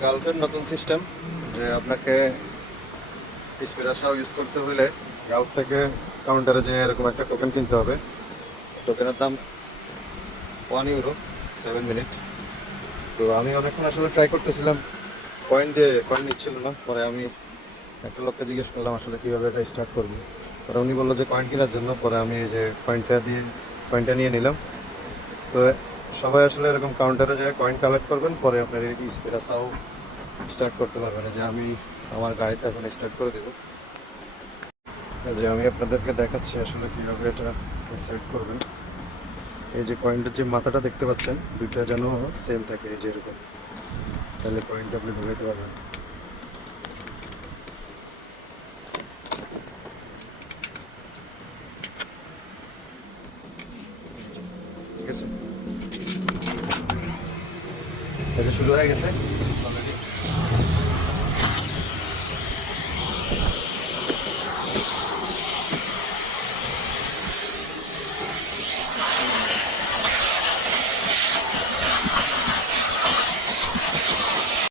গালফের নতুন সিস্টেম যে আপনাকে স্পিরাসাও ইউজ করতে হলে গালফ থেকে কাউন্টারে যে এরকম একটা টোকেন কিনতে হবে। টোকেনের দাম 1 ইউরো, 7 মিনিট। তো আমি অনেকক্ষণ আসলে ট্রাই করতেছিলাম, কয়েন নিচ্ছিল না। পরে আমি একটা লোককে জিজ্ঞেস করলাম আসলে কীভাবে এটা স্টার্ট করবো। পরে উনি বললো যে কয়েন কেনার জন্য। পরে আমি এই যে কয়েনটা নিয়ে নিলাম। তো সবাই আসলে এরকম কাউন্টারে যায় কয়েন কালেক্ট করবেন, পরে আপনার এই স্পিরাসাও স্টার্ট করতে পারবেন। এই যে আমি আমার গাড়িতে এখন স্টার্ট করে দেবো। এই যে আমি আপনাদেরকে দেখাচ্ছি আসলে কীভাবে এটা সেট করবেন। এই যে কয়েনটার যে মাথাটা দেখতে পাচ্ছেন, দুইটা যেন সেম থাকে, এই যে এরকম, তাহলে কয়েনটা আপনি ঢুকাইতে পারবেন। ঠিক আছে, এটা শুরু হয়ে গেছে।